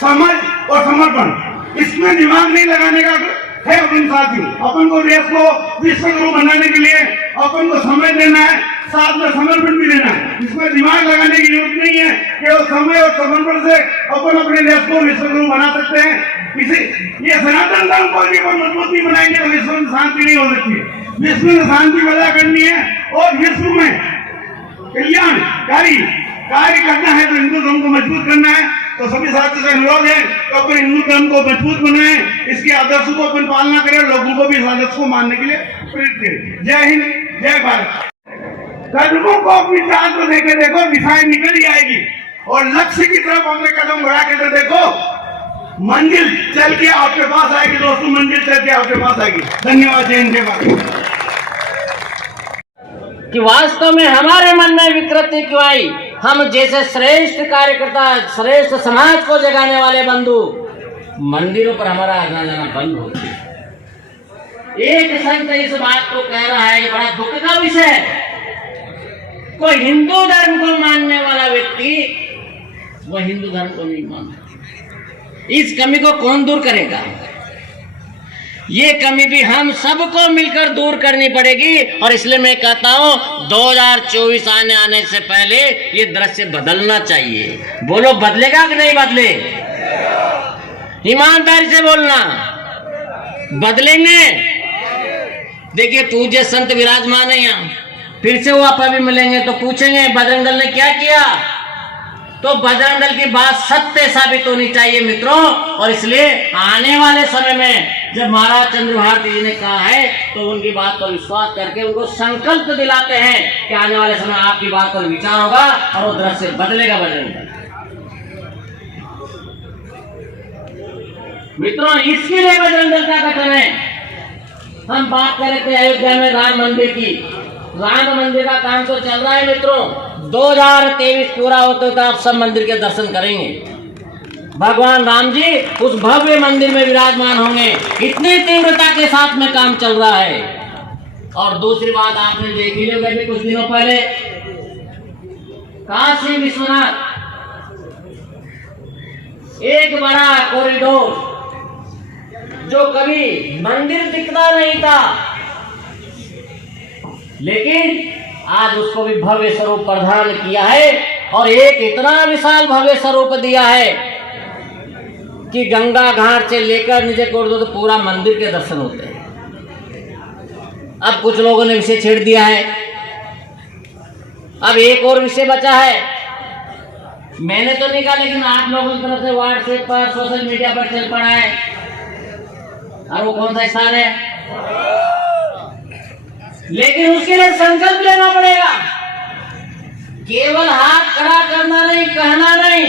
समझ और समर्पण। इसमें दिमाग नहीं लगाने का है अपन साथी। अपन को देश को विश्व गुरु बनाने के लिए अपन को समय देना है, साथ में समर्पण भी देना है। इसमें दिमाग लगाने की जरूरत नहीं है, केवल समय और समर्पण से अपन अपने देश को विश्व गुरु बना सकते हैं। इसी ये सनातन धर्म को भी मजबूत नहीं बनाएंगे तो विश्व में शांति नहीं हो सकती। विश्व में शांति पैदा करनी है और विश्व में कल्याणकारी कार्य करना है तो हिंदू धर्म को मजबूत करना है। तो सभी साथियों से अनुरोध है तो अपन हिंदू धर्म को मजबूत बनाएं, इसके आदर्शों को अपन पालना करें, लोगों को भी इस आदर्श को मानने के लिए प्रेरित करें। जय हिंद, जय भारत। कदमों को अपनी चाल को देखे देखो, दिशाएं निकल ही आएगी और लक्ष्य की तरफ अपने कदम बढ़ा के तो देखो, मंजिल चल के आपके पास आएगी दोस्तों, मंजिल चल के आपके पास आएगी। धन्यवाद। जय हिंद, जय भारत। कि वास्तव में हमारे मन में विकृति क्यों आई? हम जैसे श्रेष्ठ कार्यकर्ता, श्रेष्ठ समाज को जगाने वाले बंधु मंदिरों पर हमारा आना जाना बंद हो गया। एक संत इस बात को कह रहा है, ये बड़ा दुख का विषय है। कोई हिंदू धर्म को मानने वाला व्यक्ति वह हिंदू धर्म को नहीं मानता। इस कमी को कौन दूर करेगा? ये कमी भी हम सबको मिलकर दूर करनी पड़ेगी। और इसलिए मैं कहता हूं 2024 आने से पहले ये दृश्य बदलना चाहिए। बोलो, बदलेगा कि नहीं बदले? ईमानदारी से बोलना, बदलेंगे। देखिए पूज्य संत विराजमान है यहाँ, फिर से वो आप भी मिलेंगे तो पूछेंगे बजरंग दल ने क्या किया। तो बजरंग दल की बात सत्य साबित होनी चाहिए मित्रों। और इसलिए आने वाले समय में जब महाराज चंद्र भारती जी ने कहा है तो उनकी बात पर विश्वास करके उनको संकल्प दिलाते हैं कि आने वाले समय आपकी बात पर विचार होगा और वो दृश्य बदलेगा बजरंग दल। मित्रों, इसके लिए बजरंग दल का गठन है। हम बात कर रहे थे अयोध्या में राम मंदिर की। राम मंदिर का काम तो चल रहा है मित्रों। 2023 पूरा होते तो आप सब मंदिर के दर्शन करेंगे। भगवान राम जी उस भव्य मंदिर में विराजमान होंगे। इतनी तीव्रता के साथ में काम चल रहा है। और दूसरी बात आपने देखी होगी अभी कुछ दिनों पहले काशी विश्वनाथ एक बड़ा कॉरिडोर जो कभी मंदिर दिखता नहीं था, लेकिन आज उसको भी भव्य स्वरूप प्रदान किया है। और एक इतना विशाल भव्य स्वरूप दिया है कि गंगा घाट से लेकर नीचे कॉरिडोर तो पूरा मंदिर के दर्शन होते हैं। अब कुछ लोगों ने विषय छेड़ दिया है, अब एक और विषय बचा है। मैंने तो नहीं कहा, लेकिन आप लोगों की तरफ से व्हाट्सएप पर, सोशल मीडिया पर चल पड़ा है। और वो कौन सा स्थान है? लेकिन उसके लिए संकल्प लेना पड़ेगा। केवल हाथ खड़ा करना नहीं, कहना नहीं।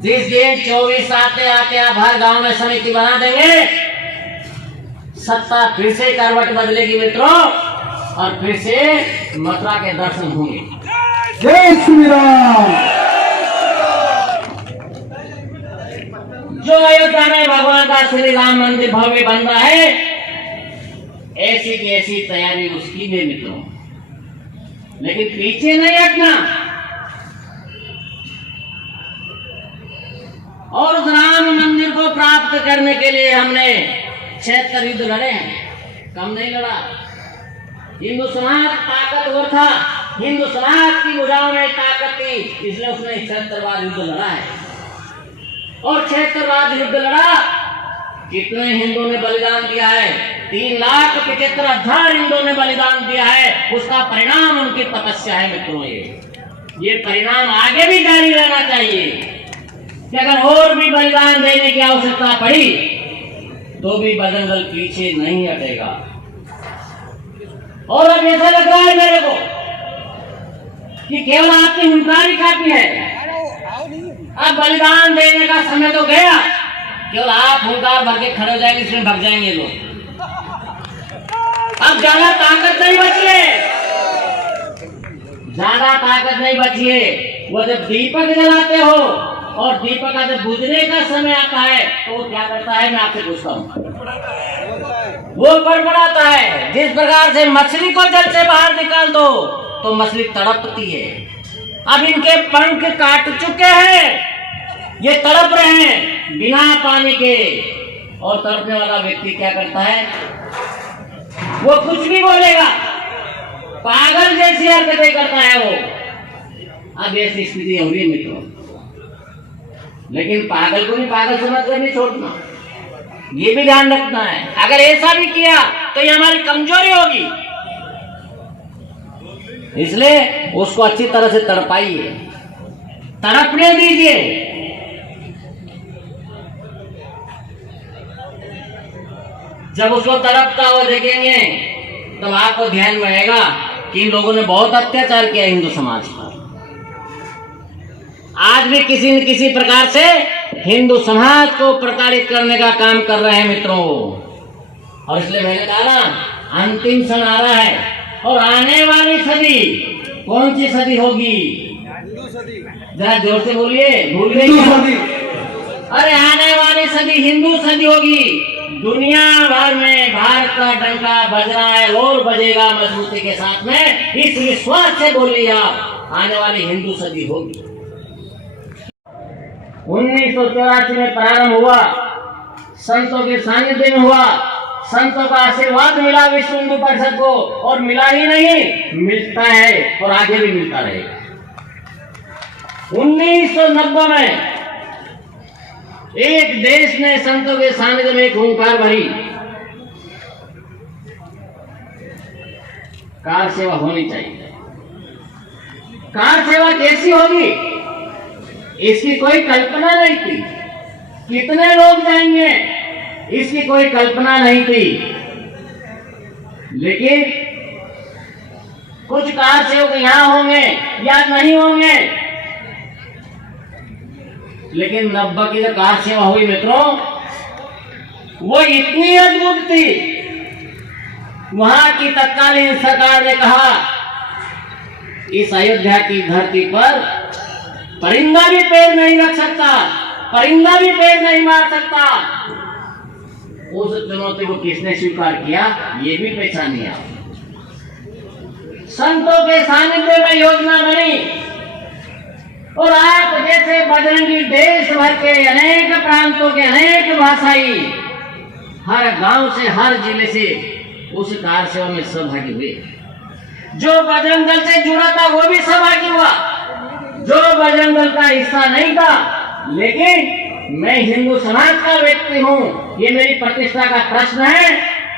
जिस दिन 24 आते आते आप हर गांव में समिति बना देंगे, सत्ता फिर से करवट बदलेगी मित्रों, और फिर से मथुरा के दर्शन होंगे। जय श्री राम। जो अयोध्या में भगवान का श्री राम मंदिर भव्य बन रहा है, ऐसी की ऐसी तैयारी उसकी भी मित्रों। लेकिन पीछे नहीं हटना। और उस राम मंदिर को प्राप्त करने के लिए हमने 76 युद्ध लड़े हैं, कम नहीं लड़ा। हिंदू समाज ताकतवर था, हिंदू समाज की भुजाओं में ताकत थी, इसलिए उसने 76 बार युद्ध लड़ा है। और 76 बार युद्ध लड़ा, कितने हिंदुओं ने बलिदान दिया है? 3,75,000 हिंदुओं ने बलिदान दिया है। उसका परिणाम उनकी तपस्या है मित्रों। ये परिणाम आगे भी जारी रहना चाहिए कि अगर और भी बलिदान देने की आवश्यकता पड़ी तो भी बजरंग दल पीछे नहीं हटेगा। और अब ऐसा लग रहा है मेरे को कि केवल आपकी हुंकार ही काफी है। अब बलिदान देने का समय तो गया, केवल आप हुंकार भर के खड़े हो जाएंगे, इसमें भग जाएंगे लोग। अब ज्यादा ताकत नहीं बची है, ज्यादा ताकत नहीं बची है। वो जब दीपक जलाते हो और दीपक का जब बुझने का समय आता है तो वो क्या करता है, मैं आपसे पूछता हूँ, वो बड़बड़ाता है। जिस प्रकार से मछली को जल से बाहर निकाल दो तो मछली तड़पती है। अब इनके पंख काट चुके हैं, ये तड़प रहे हैं बिना पानी के। और तड़पने वाला व्यक्ति क्या करता है, वो कुछ भी बोलेगा, पागल जैसी हरकतें करता है वो। अब ऐसी स्थिति हो रही है मित्रों, लेकिन पागल को नहीं पागल समझ कर नहीं छोड़ना, ये भी ध्यान रखना है। अगर ऐसा भी किया तो ये हमारी कमजोरी होगी, इसलिए उसको अच्छी तरह से तड़पाइए, तड़पने दीजिए। जब उसको तड़पता हुआ देखेंगे तो आपको ध्यान में आएगा कि इन लोगों ने बहुत अत्याचार किया हिंदू समाज पर। आज भी किसी न किसी प्रकार से हिंदू समाज को प्रताड़ित करने का काम कर रहे हैं मित्रों। और इसलिए मैंने कहा ना, अंतिम क्षण आ रहा है और आने वाली सदी कौन सी सदी होगी, जरा जोर से बोलिए, भूल गई? अरे आने वाली सदी हिंदू सदी होगी। दुनिया भर में भारत का डंका बज रहा है और बजेगा मजबूती के साथ में, इस विश्वास से बोलिए आप, आने वाली हिंदू सदी होगी। 1984 में प्रारंभ हुआ, संतों के सानिध्य में हुआ, संतों का आशीर्वाद मिला विश्व हिंदू परिषद को, और मिला ही नहीं, मिलता है और आगे भी मिलता रहेगा। 1990 में एक देश ने संतों के सानिध्य में एक हुंकार भरी, कार सेवा होनी चाहिए। कार सेवा कैसी होगी इसकी कोई कल्पना नहीं थी, कितने लोग जाएंगे इसकी कोई कल्पना नहीं थी। लेकिन कुछ कार सेवक यहां होंगे या नहीं होंगे, लेकिन 90 की जो कार सेवा हुई मित्रों, वो इतनी अद्भुत थी। वहां की तत्कालीन सरकार ने कहा, इस अयोध्या की धरती पर परिंदा भी पैर नहीं रख सकता, परिंदा भी पैर नहीं मार सकता। उस चुनौती को किसने स्वीकार किया, ये भी पहचानिए आप। संतों के सानिध्य में योजना बनी और आप जैसे बजरंगी देश भर के अनेक प्रांतों के अनेक भाषाई हर गांव से, हर जिले से उस कार सेवा में सहभागी हुए। जो बजरंग दल से जुड़ा था वो भी सहभागी हुआ, जो बजरंग दल का हिस्सा नहीं था, लेकिन मैं हिंदू समाज का व्यक्ति हूं, ये मेरी प्रतिष्ठा का प्रश्न है,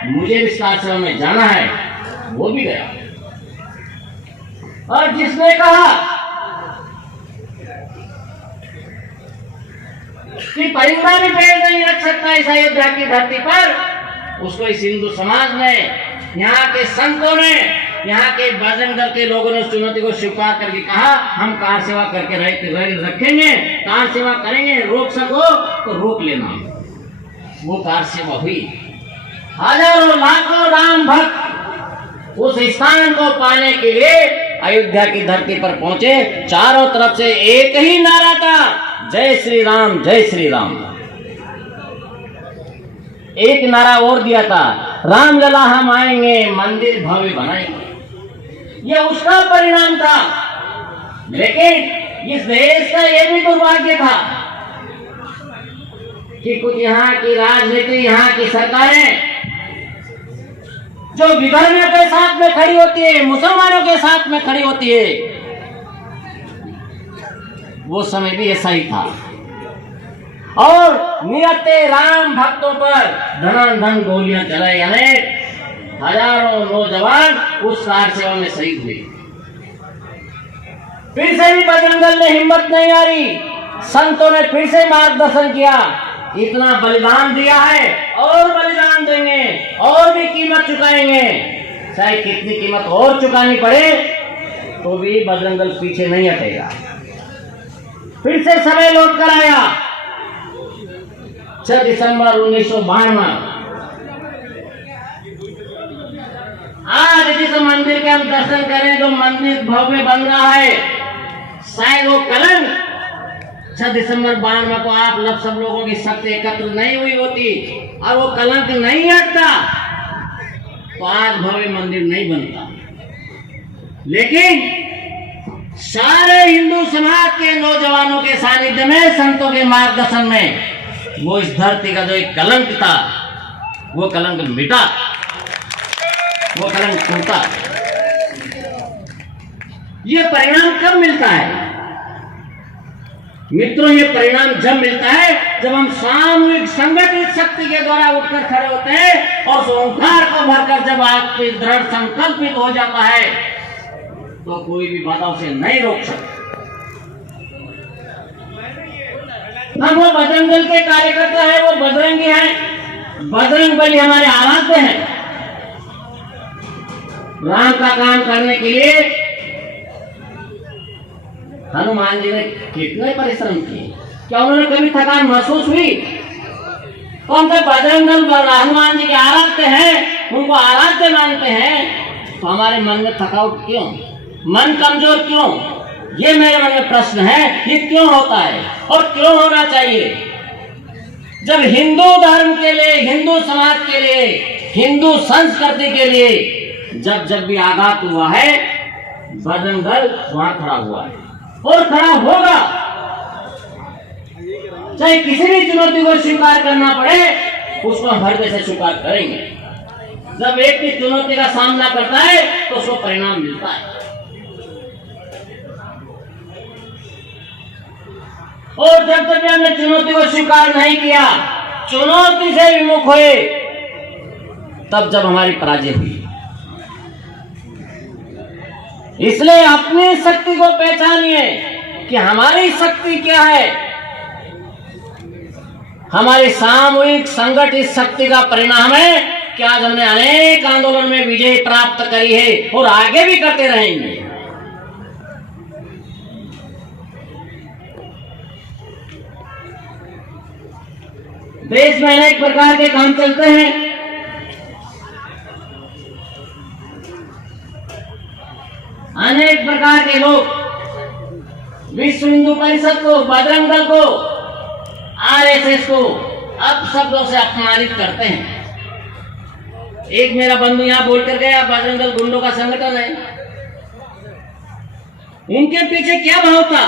मुझे भी कार सेवा में जाना है, वो भी गया। और जिसने कहा कि परिंदा भी पैर नहीं रख सकता इस अयोध्या की धरती पर, उसको इस हिंदू समाज ने, यहाँ के संतों ने, यहाँ के बजरंग दल के लोगों ने उस चुनौती को स्वीकार करके कहा, हम कार सेवा करके रखेंगे, कार सेवा करेंगे, रोक सको तो रोक लेना। वो कार सेवा हुई, हजारों लाखों राम भक्त उस स्थान को पाने के लिए अयोध्या की धरती पर पहुंचे। चारों तरफ से एक ही नारा था, जय श्री राम, जय श्री राम। एक नारा और दिया था, राम लला हम आएंगे, मंदिर भव्य बनाएंगे। ये उसका परिणाम था। लेकिन इस देश का यह भी दुर्भाग्य था कि कुछ यहाँ की राजनीति, यहाँ की सरकारें जो विधर्मियों के साथ में खड़ी होती है, मुसलमानों के साथ में खड़ी होती है, वो समय भी ऐसा ही था। और नियते राम भक्तों पर धनाधन गोलियां चलाई, अनेक हजारों नौजवान उस कार सेवा में शहीद हुए। फिर से भी बजरंग दल ने हिम्मत नहीं हारी, संतों ने फिर से मार्गदर्शन किया, इतना बलिदान दिया है और बलिदान देंगे और भी कीमत चुकाएंगे। चाहे कितनी कीमत और चुकानी पड़े तो भी बजरंग दल पीछे नहीं हटेगा। फिर से समय लौट कर आया 6 दिसंबर 1992। आज जिस मंदिर के हम दर्शन करें, जो मंदिर भव्य बन रहा है, शायद वो कलंक 6 दिसंबर 92 को आप सब लोगों की शक्ति एकत्र नहीं हुई होती और वो कलंक नहीं हटता तो आज भव्य मंदिर नहीं बनता। लेकिन सारे हिंदू समाज के नौजवानों के सानिध्य में, संतों के मार्गदर्शन में वो इस धरती का जो एक कलंक था वो कलंक मिटा, वो कलंक टूटा। ये परिणाम कब मिलता है मित्रों? ये परिणाम जब मिलता है जब हम सामूहिक संगठित शक्ति के द्वारा उठकर खड़े होते हैं और ओंकार को भरकर जब आपके दृढ़ संकल्पित हो जाता है तो कोई भी बाधा उसे नहीं रोक सकता। हम वो बजरंग दल के कार्यकर्ता है, वो बजरंगी हैं, बजरंग बली हमारे आराध्य हैं। राम का काम करने के लिए हनुमान जी ने कितने परिश्रम किए, क्या उन्होंने कभी थकान महसूस हुई? कौन से बजरंग दल हनुमान जी के आराध्य हैं, उनको आराध्य मानते हैं, तो हमारे मन में थकावट क्यों, मन कमजोर क्यों? ये मेरे मन में प्रश्न है। ये क्यों होता है और क्यों होना चाहिए? जब हिंदू धर्म के लिए, हिंदू समाज के लिए, हिंदू संस्कृति के लिए जब भी आघात हुआ है, बजरंग दल वहां खड़ा हुआ है और खड़ा होगा। चाहे किसी भी चुनौती को स्वीकार करना पड़े, उसको हम हृदय से स्वीकार करेंगे। जब एक भी चुनौती का सामना करता है तो उसको परिणाम मिलता है। और जब तक हमने चुनौती को स्वीकार नहीं किया, चुनौती से विमुख हुए, तब जब हमारी पराजय हुई। इसलिए अपनी शक्ति को पहचानिए कि हमारी शक्ति क्या है। हमारी सामूहिक संगठित शक्ति का परिणाम है कि आज हमने अनेक आंदोलन में विजय प्राप्त करी है और आगे भी करते रहेंगे। देश में अनेक प्रकार के काम चलते हैं। अनेक प्रकार के लोग विश्व हिंदू परिषद को, बजरंग दल को, आरएसएस को अब शब्दों से अपमानित करते हैं। एक मेरा बंधु यहाँ बोलकर गया बजरंग दल गुंडों का संगठन है। उनके पीछे क्या भाव था?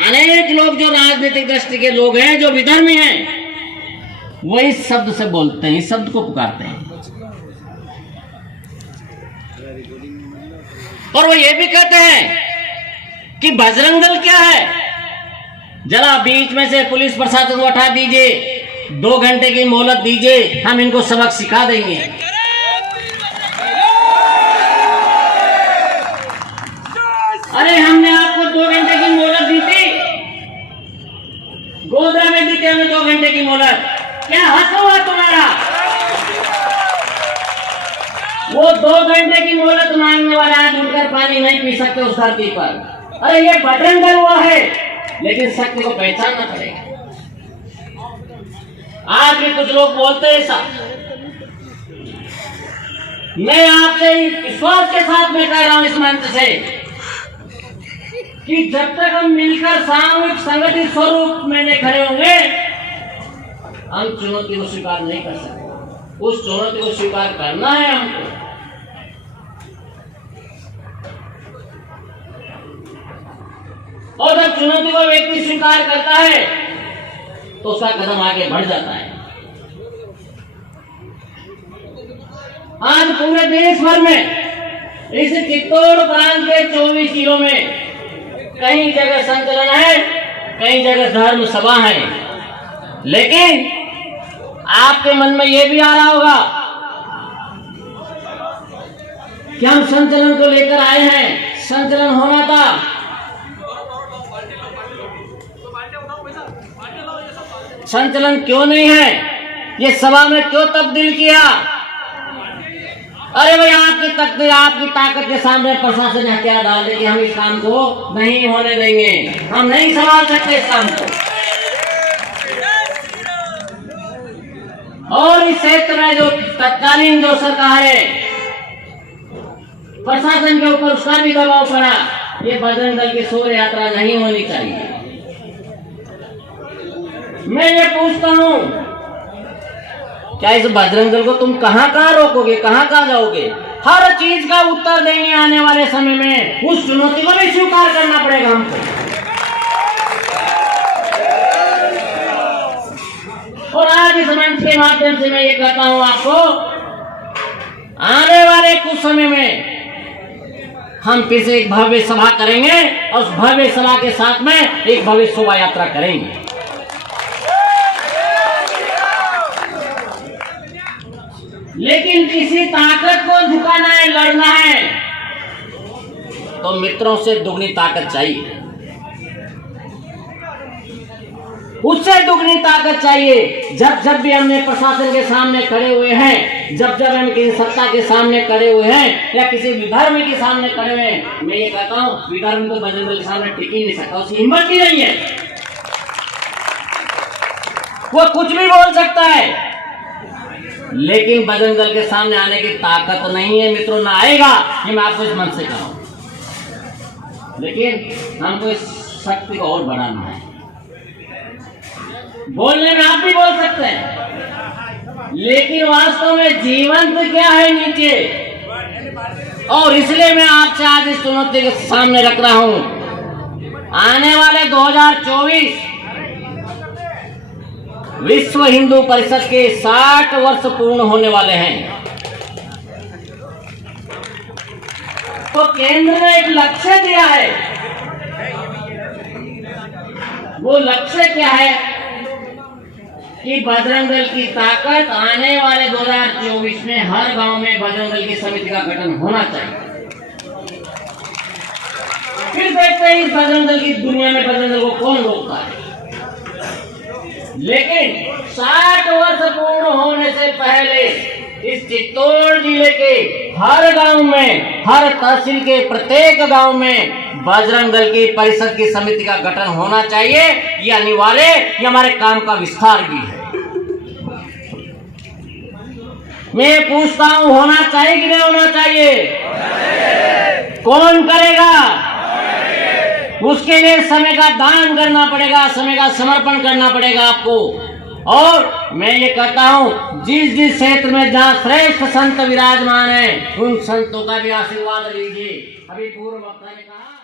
अनेक लोग जो राजनीतिक दृष्टि के लोग हैं, जो विधर्मी हैं, वो इस शब्द से बोलते हैं, इस शब्द को पुकारते हैं। और वो ये भी कहते हैं कि बजरंग दल क्या है, जरा बीच में से पुलिस प्रशासन को हटा दीजिए, 2 घंटे की मोहलत दीजिए, हम इनको सबक सिखा देंगे। अरे हमने आपको 2 घंटे की मोहलत दी थी, गोधरा में दी थी हमने 2 घंटे की मोहलत। क्या हक हुआ तुम्हारा? वो 2 घंटे की मोहलत मांगने वाले आज उठकर पानी नहीं पी सकते उस धरती पर। अरे ये बजरंग दल हुआ है, लेकिन शक्ति को पहचानना पड़ेगा। आज भी कुछ लोग बोलते हैं ऐसा। मैं आपसे विश्वास के साथ में कह रहा हूं इस मंच से कि जब तक हम मिलकर सामूहिक संगठित स्वरूप में खड़े होंगे, हम चुनौती को स्वीकार नहीं कर सकते। उस चुनौती को स्वीकार करना है हमको। और जब चुनौती को व्यक्ति स्वीकार करता है तो उसका कदम आगे बढ़ जाता है। आज पूरे देश भर में इस चित्तौड़ प्रांत के 24 जिलों में कई जगह संचलन है, कई जगह धर्म सभा है। लेकिन आपके मन में यह भी आ रहा होगा कि हम संचलन को लेकर आए हैं, संचलन होना था, संचलन क्यों नहीं है, ये सभा में क्यों तब्दील किया? अरे भाई, आपकी तकदीर, आपकी ताकत के सामने प्रशासन ने हथियार डाल दे कि हम इस काम को नहीं होने देंगे, हम नहीं संभाल सकते इस काम को। और इस क्षेत्र में जो तत्कालीन जो सरकार है, प्रशासन के ऊपर उसका भी दबाव पड़ा, ये बजरंग दल की शोर यात्रा नहीं होनी चाहिए। मैं ये पूछता हूं, क्या इस बजरंग दल को तुम कहां कहां रोकोगे, कहां कहां जाओगे? हर चीज का उत्तर देंगे आने वाले समय में, उस चुनौती को भी स्वीकार करना पड़ेगा हमको। और आज इस मंच के माध्यम से मैं ये कहता हूं आपको, आने वाले कुछ समय में हम फिर से एक भव्य सभा करेंगे और उस भव्य सभा के साथ में एक भव्य शोभा यात्रा करेंगे। लेकिन किसी ताकत को झुकाना है, लड़ना है, तो मित्रों से दुगनी ताकत चाहिए, उससे दुगनी ताकत चाहिए। जब जब भी हमने प्रशासन के सामने खड़े हुए हैं, जब जब हम किसी सत्ता के सामने खड़े हुए हैं या किसी विधर्म के सामने खड़े हुए हैं, मैं ये कहता हूं, विधर्म तो बजरंग दल के सामने टिक ही नहीं सकता, उसकी हिम्मत ही नहीं है, वो कुछ भी बोल सकता है, लेकिन बजरंग दल के सामने आने की ताकत नहीं है मित्रों, ना आएगा, ये मैं आपको इस मन से कहा हूं। लेकिन हमको इस शक्ति को और बढ़ाना है। बोलने में आप भी बोल सकते हैं, लेकिन वास्तव में जीवन तो क्या है नीचे, और इसलिए मैं आपसे आज इस चुनौती के सामने रख रहा हूं। आने वाले 2024 विश्व हिंदू परिषद के 60 वर्ष पूर्ण होने वाले हैं, तो केंद्र ने एक लक्ष्य दिया है। वो लक्ष्य क्या है कि बजरंग दल की ताकत आने वाले 2024 में हर गांव में बजरंग दल की समिति का गठन होना चाहिए। फिर देखते हैं इस बजरंग दल की दुनिया में बजरंग दल को कौन रोकता है। लेकिन 60 वर्ष पूर्ण होने से पहले इस चित्तौड़ जिले के हर गांव में, हर तहसील के प्रत्येक गांव में बजरंग दल की परिषद की समिति का गठन होना चाहिए। ये अनिवार्य, ये हमारे काम का विस्तार भी है। मैं पूछता हूं, होना चाहिए कि नहीं होना चाहिए? कौन करेगा? उसके लिए समय का दान करना पड़ेगा, समय का समर्पण करना पड़ेगा आपको। और मैं ये कहता हूं, जिस जिस क्षेत्र में जहां श्रेष्ठ संत विराजमान है, उन संतों का भी आशीर्वाद लीजिए। अभी पूर्व वक्ता ने कहा